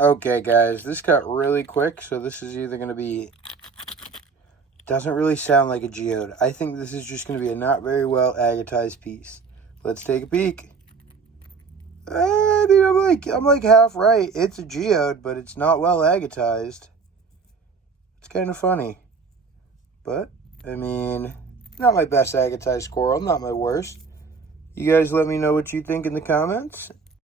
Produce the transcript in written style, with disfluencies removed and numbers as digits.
Okay, guys, this got really quick, so this is either going to be... Doesn't really sound like a geode. I think this is just going to be a not very well agatized piece. Let's take a peek. I mean, I'm like half right. It's a geode, but it's not well agatized. It's kind of funny. But, I mean, not my best agatized coral, not my worst. You guys let me know what you think in the comments.